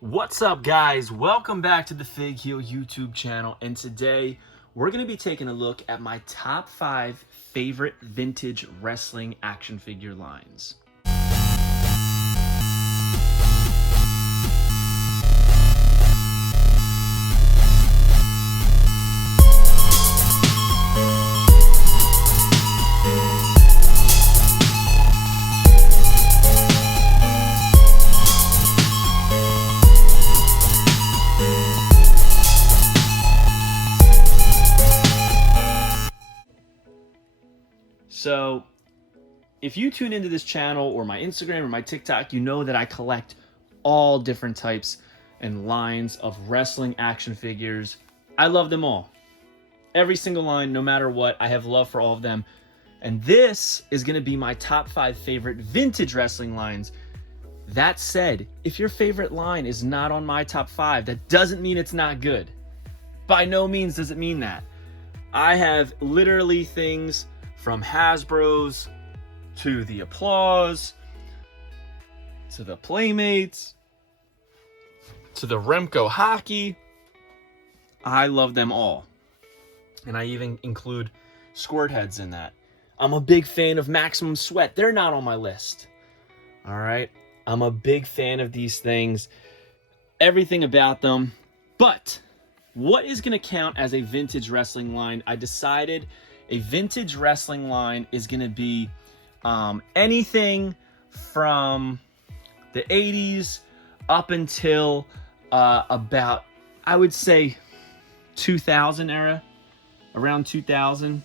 What's up, guys? Welcome back to the Fig Heel YouTube channel, and today we're going to be taking a look at my top 5 favorite vintage wrestling action figure lines. So, if you tune into this channel or my Instagram or my TikTok, you know that I collect all different types and lines of wrestling action figures. I love them all. Every single line, no matter what, I have love for all of them. And this is going to be my top 5 favorite vintage wrestling lines. That said, if your favorite line is not on my top 5, that doesn't mean it's not good. By no means does it mean that. I have literally things from Hasbro's to the Applause, to the Playmates, to the Remco Hockey. I love them all. And I even include squirt heads in that. I'm a big fan of Maximum Sweat. They're not on my list. All right? I'm a big fan of these things. Everything about them. But what is going to count as a vintage wrestling line? I decided a vintage wrestling line is going to be anything from the 80s up until about, I would say, 2000 era, around 2000.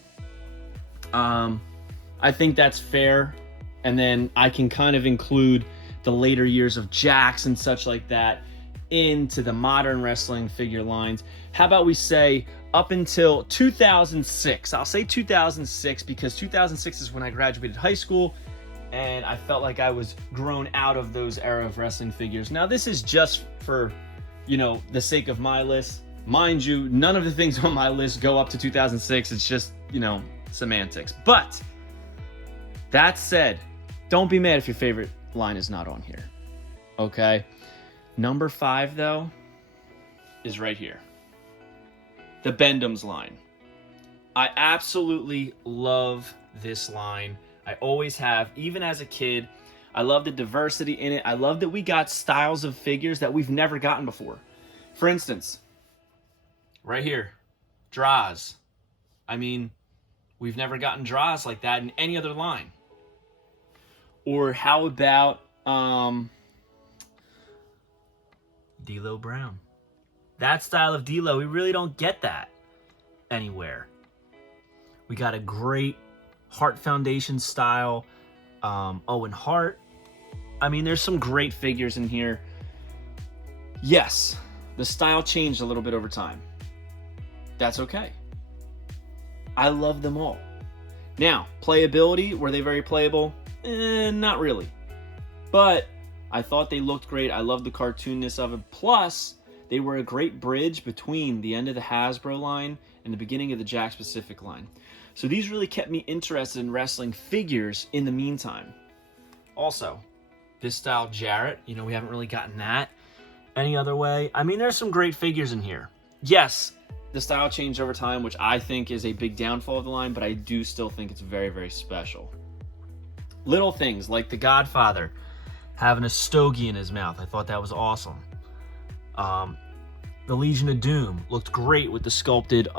I think that's fair. And then I can kind of include the later years of Jax and such like that into the modern wrestling figure lines. How about we say up until 2006? I'll say 2006 because 2006 is when I graduated high school and I felt like I was grown out of those era of wrestling figures. Now, this is just for, the sake of my list. Mind you, none of the things on my list go up to 2006. It's just, semantics. But that said, don't be mad if your favorite line is not on here. Okay? Number 5, though, is right here. The Bendums line. I absolutely love this line. I always have, even as a kid. I love the diversity in it. I love that we got styles of figures that we've never gotten before. For instance, right here, Draws. I mean, we've never gotten Draws like that in any other line. Or how about D'Lo Brown? That style of D'Lo, we really don't get that anywhere. We got a great Hart Foundation style Owen Hart. I mean, there's some great figures in here. Yes, the style changed a little bit over time. That's okay. I love them all. Now, playability, were they very playable? Not really. But I thought they looked great. I love the cartoonness of it. Plus, they were a great bridge between the end of the Hasbro line and the beginning of the Jax Pacific line. So these really kept me interested in wrestling figures in the meantime. Also, this style Jarrett, we haven't really gotten that any other way. I mean, there's some great figures in here. Yes, the style changed over time, which I think is a big downfall of the line, but I do still think it's very, very special. Little things like the Godfather having a stogie in his mouth. I thought that was awesome. The Legion of Doom looked great with the sculpted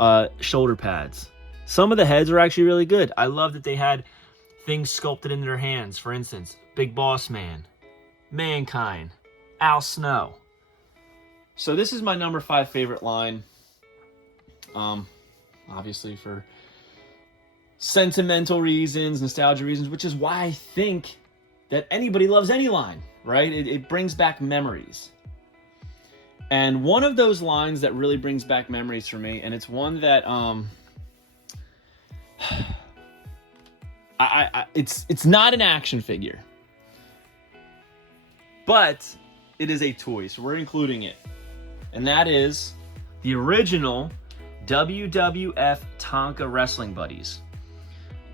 shoulder pads. Some of the heads were actually really good. I love that they had things sculpted into their hands. For instance, Big Boss Man, Mankind, Al Snow. So this is my number 5 favorite line. Obviously for sentimental reasons, nostalgia reasons, which is why I think that anybody loves any line, right? It brings back memories. And one of those lines that really brings back memories for me, and it's one that it's not an action figure, but it is a toy, so we're including it. And that is the original WWF Tonka Wrestling Buddies.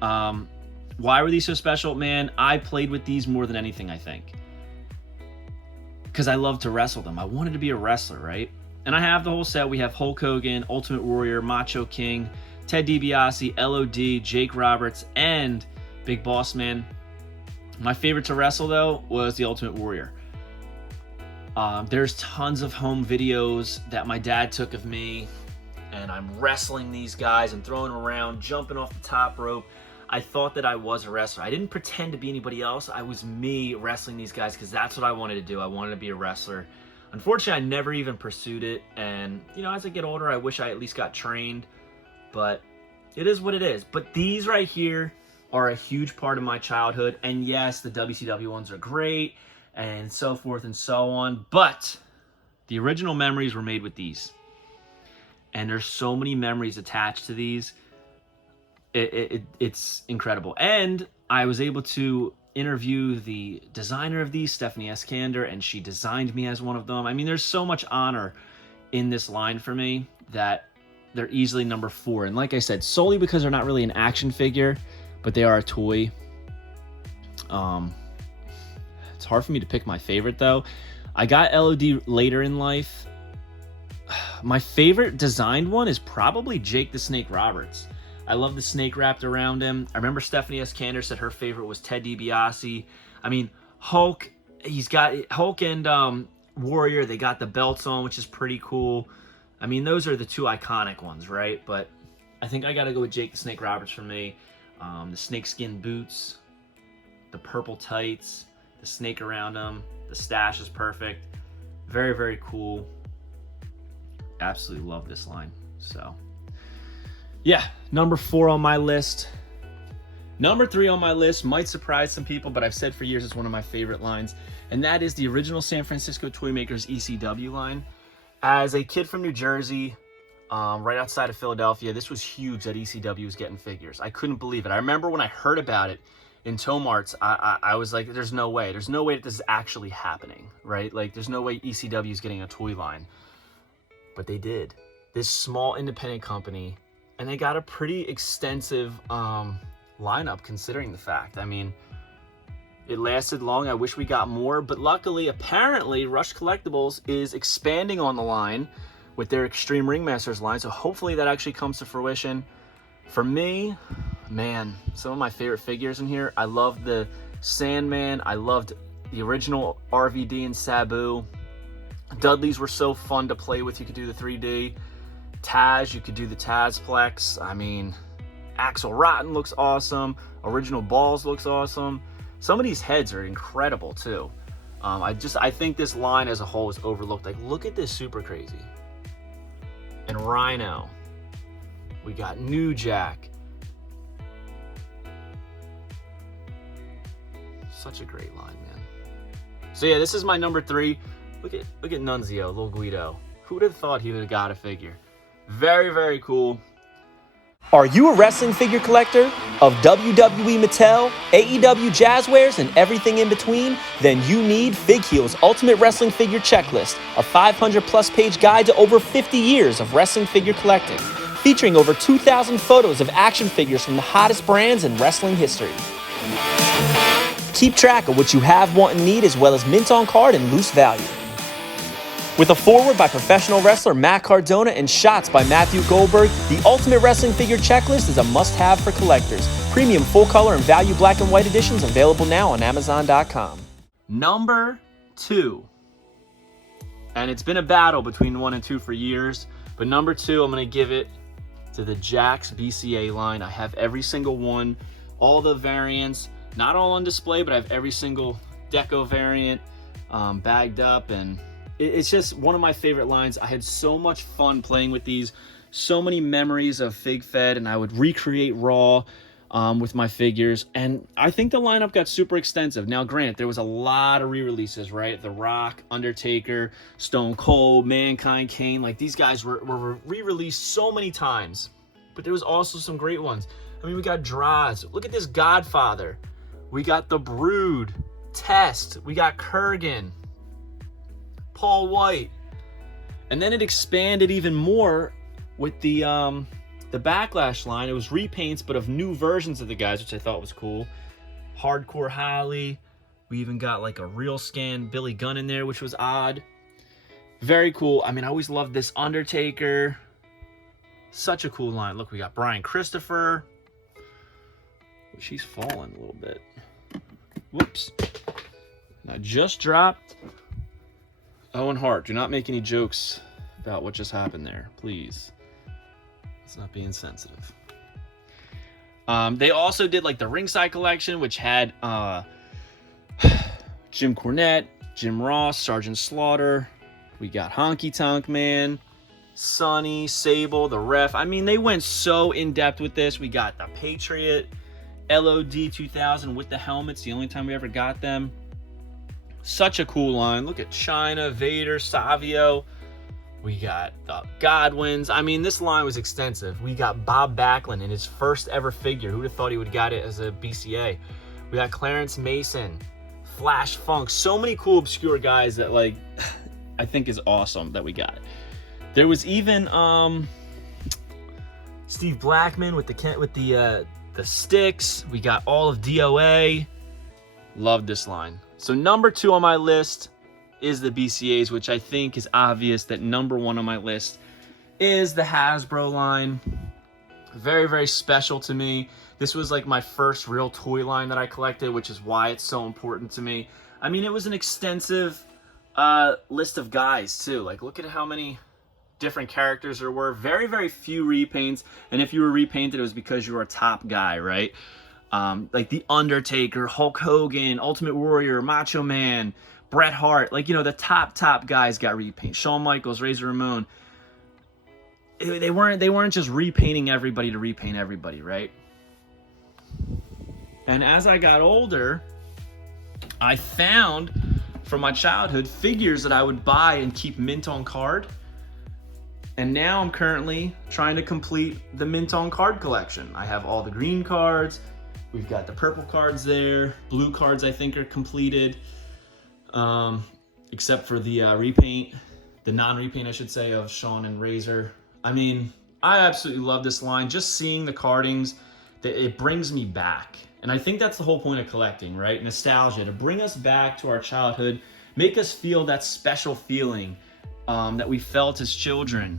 Why were these so special? Man, I played with these more than anything, I think. because I love to wrestle them. I wanted to be a wrestler, right? And I have the whole set. We have Hulk Hogan, Ultimate Warrior, Macho King, Ted DiBiase, LOD, Jake Roberts, and Big Boss Man. My favorite to wrestle, though, was the Ultimate Warrior. There's tons of home videos that my dad took of me, and I'm wrestling these guys and throwing them around, jumping off the top rope. I thought that I was a wrestler. I didn't pretend to be anybody else. I was me wrestling these guys because that's what I wanted to do. I wanted to be a wrestler. Unfortunately, I never even pursued it. And, you know, as I get older, I wish I at least got trained. But it is what it is. But these right here are a huge part of my childhood. And yes, the WCW ones are great and so forth and so on. But the original memories were made with these. And there's so many memories attached to these. It's incredible. And I was able to interview the designer of these, Stephanie Eskander, and she designed me as one of them. I mean, there's so much honor in this line for me that they're easily number 4. And like I said, solely because they're not really an action figure, but they are a toy. It's hard for me to pick my favorite, though. I got LOD later in life. My favorite designed one is probably Jake the Snake Roberts. I love the snake wrapped around him. I remember Stephanie Eskander said her favorite was Ted DiBiase. I mean, Hulk, he's got Hulk and Warrior, they got the belts on, which is pretty cool. I mean, those are the 2 iconic ones, right? But I think I got to go with Jake the Snake Roberts for me. The snakeskin boots, the purple tights, the snake around him, the stash is perfect. Very, very cool. Absolutely love this line. So yeah, number 4 on my list. Number 3 on my list might surprise some people, but I've said for years it's one of my favorite lines, and that is the original San Francisco Toymakers ECW line. As a kid from New Jersey, right outside of Philadelphia, this was huge that ECW was getting figures. I couldn't believe it. I remember when I heard about it in Tomarts, I was like, there's no way. There's no way that this is actually happening, right? Like, there's no way ECW is getting a toy line. But they did. This small independent company, and they got a pretty extensive lineup considering the fact. I mean, it lasted long. I wish we got more. But luckily, apparently, Rush Collectibles is expanding on the line with their Extreme Ringmasters line. So hopefully that actually comes to fruition. For me, man, some of my favorite figures in here. I loved the Sandman. I loved the original RVD and Sabu. Dudleys were so fun to play with. You could do the 3D. Taz, you could do the Tazplex. I mean, Axel Rotten looks awesome. Original Balls looks awesome. Some of these heads are incredible too. I think this line as a whole is overlooked. Like, look at this Super Crazy. And Rhino. We got New Jack. Such a great line, man. So yeah, this is my number 3. Look at Nunzio, little Guido. Who would have thought he would have got a figure? Very, very cool. Are you a wrestling figure collector of WWE Mattel, AEW Jazzwares, and everything in between? Then you need Fig Heel's Ultimate Wrestling Figure Checklist, a 500-plus page guide to over 50 years of wrestling figure collecting, featuring over 2,000 photos of action figures from the hottest brands in wrestling history. Keep track of what you have, want, and need, as well as mint on card and loose value. With a foreword by professional wrestler Matt Cardona and shots by Matthew Goldberg, the Ultimate Wrestling Figure Checklist is a must-have for collectors. Premium full-color and value black and white editions available now on Amazon.com. Number 2. And it's been a battle between 1 and 2 for years, but number 2, I'm going to give it to the Jax BCA line. I have every single one, all the variants, not all on display, but I have every single deco variant bagged up, and it's just one of my favorite lines. I had so much fun playing with these, so many memories of Fig Fed, and I would recreate Raw with my figures, and I think the lineup got super extensive. Now, granted, there was a lot of re-releases, right? The Rock, Undertaker, Stone Cold, Mankind, Kane, like these guys were re-released so many times, but there was also some great ones. I mean, we got Droz. Look at this Godfather. We got The Brood, Test. We got Kurgan, Paul White, and then it expanded even more with the Backlash line. It was repaints, but of new versions of the guys, which I thought was cool. Hardcore Holly, We even got like a real scan Billy Gunn in there, which was odd. Very cool. I mean, I always loved this Undertaker. Such a cool line. Look, we got Brian Christopher. She's fallen a little bit. Whoops. And I just dropped Owen Hart. Do not make any jokes about what just happened there, please. It's not being sensitive. They also did like the ringside collection, which had Jim Cornette, Jim Ross, Sergeant Slaughter. We got Honky Tonk Man, Sonny, Sable, the Ref. I mean, they went so in depth with this. We got the Patriot, LOD 2000 with the helmets. The only time we ever got them. Such a cool line. Look at China, Vader, Savio. We got the Godwins. I mean, this line was extensive. We got Bob Backlund in his first ever figure. Who'd have thought he would have got it as a BCA? We got Clarence Mason, Flash Funk. So many cool obscure guys that, like, I think is awesome that we got. There was even Steve Blackman with the sticks. We got all of DOA. Love this line. So number 2 on my list is the BCAs, which I think is obvious that number 1 on my list is the Hasbro line. Very, very special to me. This was like my first real toy line that I collected, which is why it's so important to me. I mean, it was an extensive list of guys too. Like, look at how many different characters there were. Very, very few repaints, and if you were repainted, it was because you were a top guy, right? Like the Undertaker, Hulk Hogan, Ultimate Warrior, Macho Man, Bret Hart. Like, you know, the top guys got repainted. Shawn Michaels, Razor Ramon. They weren't just repainting everybody to repaint everybody, right? And as I got older, I found from my childhood figures that I would buy and keep mint on card. And now I'm currently trying to complete the mint on card collection. I have all the green cards. We've got the purple cards there. Blue cards I think are completed, except for the repaint, the non-repaint I should say, of Shawn and Razor. I mean, I absolutely love this line. Just seeing the cardings, it brings me back. And I think that's the whole point of collecting, right? Nostalgia, to bring us back to our childhood, make us feel that special feeling that we felt as children.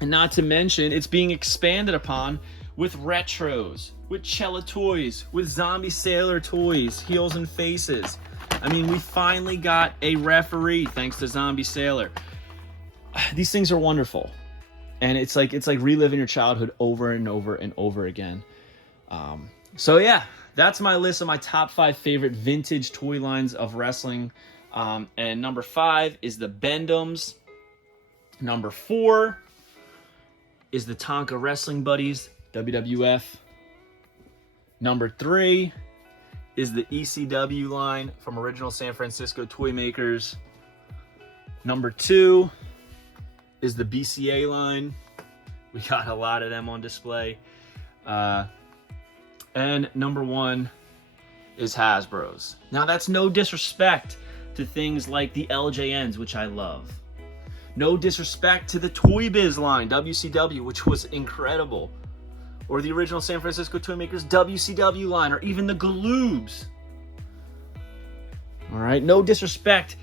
And not to mention, it's being expanded upon with retros, with Cella toys, with Zombie Sailor toys, heels and faces. I mean, we finally got a referee thanks to Zombie Sailor. These things are wonderful. And it's like reliving your childhood over and over and over again. So yeah, that's my list of my top 5 favorite vintage toy lines of wrestling. And number 5 is the Bendums. Number 4 is the Tonka Wrestling Buddies, WWF. Number 3 is the ECW line from Original San Francisco Toy Makers. Number 2 is the BCA line. We got a lot of them on display. And number 1 is Hasbro's. Now, that's no disrespect to things like the LJNs, which I love. No disrespect to the Toy Biz line, WCW, which was incredible. Or the Original San Francisco Toy Makers WCW line, or even the Galoobs. All right, no disrespect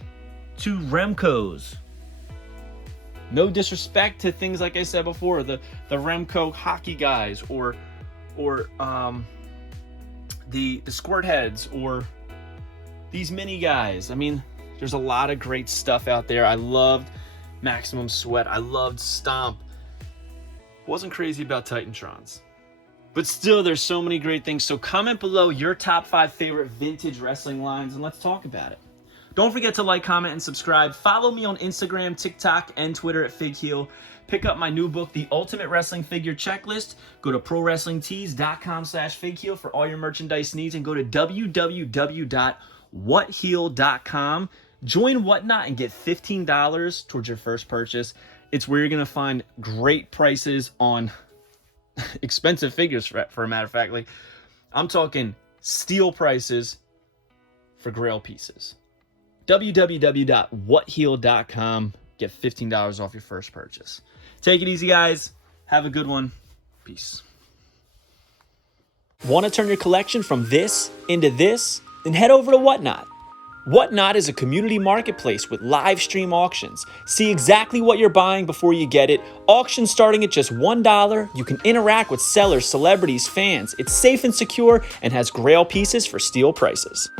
to Remco's. No disrespect to things like I said before, the Remco hockey guys, or the Squirt Heads, or these mini guys. I mean, there's a lot of great stuff out there. I loved Maximum Sweat. I loved Stomp. Wasn't crazy about Titantrons. But still, there's so many great things. So comment below your top 5 favorite vintage wrestling lines, and let's talk about it. Don't forget to like, comment, and subscribe. Follow me on Instagram, TikTok, and Twitter at FigHeel. Pick up my new book, The Ultimate Wrestling Figure Checklist. Go to ProWrestlingTees.com/FigHeel for all your merchandise needs, and go to www.whatheel.com. Join Whatnot and get $15 towards your first purchase. It's where you're going to find great prices on expensive figures, for a matter of fact. Like, I'm talking steal prices for grail pieces. www.whatheel.com. Get $15 off your first purchase. Take it easy, guys. Have a good one. Peace. Want to turn your collection from this into this? then head over to Whatnot. Whatnot is a community marketplace with live stream auctions. See exactly what you're buying before you get it. Auctions starting at just $1. You can interact with sellers, celebrities, fans. It's safe and secure and has grail pieces for steal prices.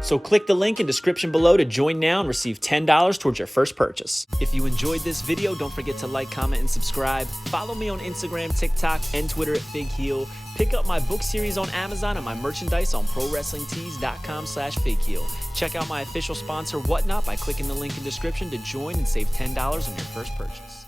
So click the link in description below to join now and receive $10 towards your first purchase. If you enjoyed this video, don't forget to like, comment, and subscribe. Follow me on Instagram, TikTok, and Twitter at FigHeal. Pick up my book series on Amazon and my merchandise on ProWrestlingTees.com/FigHeal. Check out my official sponsor, Whatnot, by clicking the link in description to join and save $10 on your first purchase.